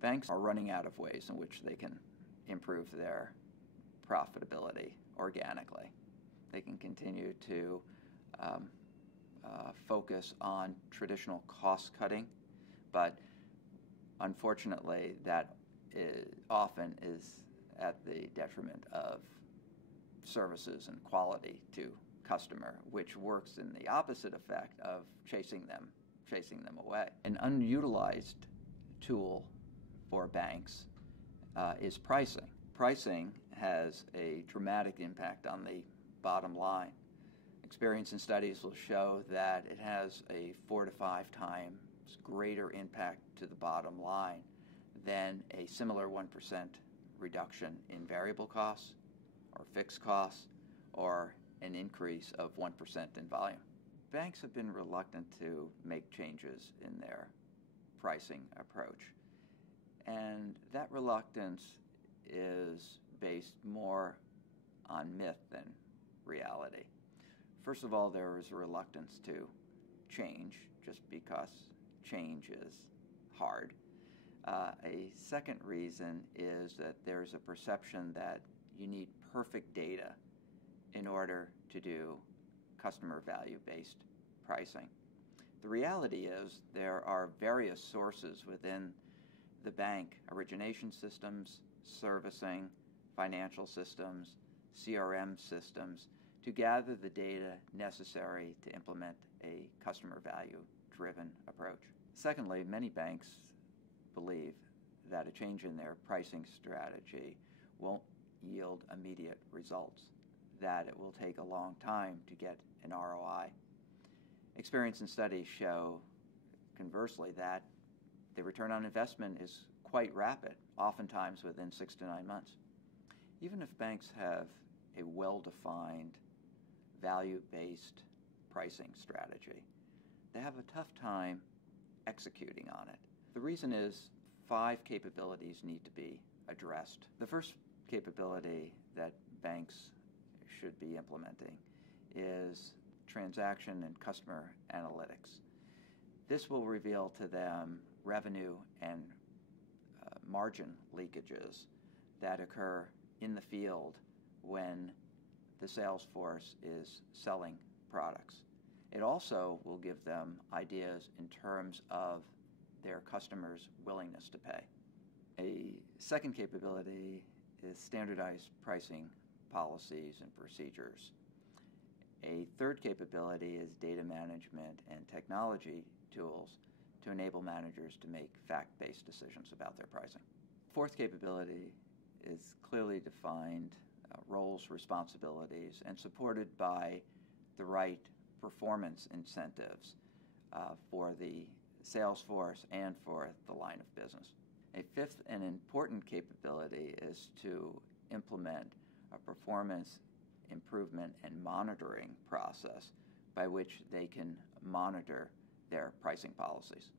Banks are running out of ways in which they can improve their profitability organically. They can continue to focus on traditional cost cutting, but unfortunately that often is at the detriment of services and quality to customer, which works in the opposite effect of chasing them away. An unutilized tool for banks is pricing. Pricing has a dramatic impact on the bottom line. Experience and studies will show that it has a 4 to 5 times greater impact to the bottom line than a similar 1% reduction in variable costs or fixed costs or an increase of 1% in volume. Banks have been reluctant to make changes in their pricing approach, and that reluctance is based more on myth than reality. First of all, there is a reluctance to change just because change is hard. A second reason is that there's a perception that you need perfect data in order to do customer value-based pricing. The reality is there are various sources within the bank: origination systems, servicing, financial systems, CRM systems, to gather the data necessary to implement a customer value-driven approach. Secondly, many banks believe that a change in their pricing strategy won't yield immediate results, that it will take a long time to get an ROI. Experience and studies show, conversely, that the return on investment is quite rapid, oftentimes within 6 to 9 months. Even if banks have a well-defined value-based pricing strategy, they have a tough time executing on it. The reason is 5 capabilities need to be addressed. The first capability that banks should be implementing is transaction and customer analytics. This will reveal to them revenue and margin leakages that occur in the field when the sales force is selling products. It also will give them ideas in terms of their customers' willingness to pay. A second capability is standardized pricing policies and procedures. A third capability is data management and technology tools to enable managers to make fact-based decisions about their pricing. Fourth capability is clearly defined roles, responsibilities, and supported by the right performance incentives for the sales force and for the line of business. A fifth and important capability is to implement a performance improvement and monitoring process by which they can monitor their pricing policies.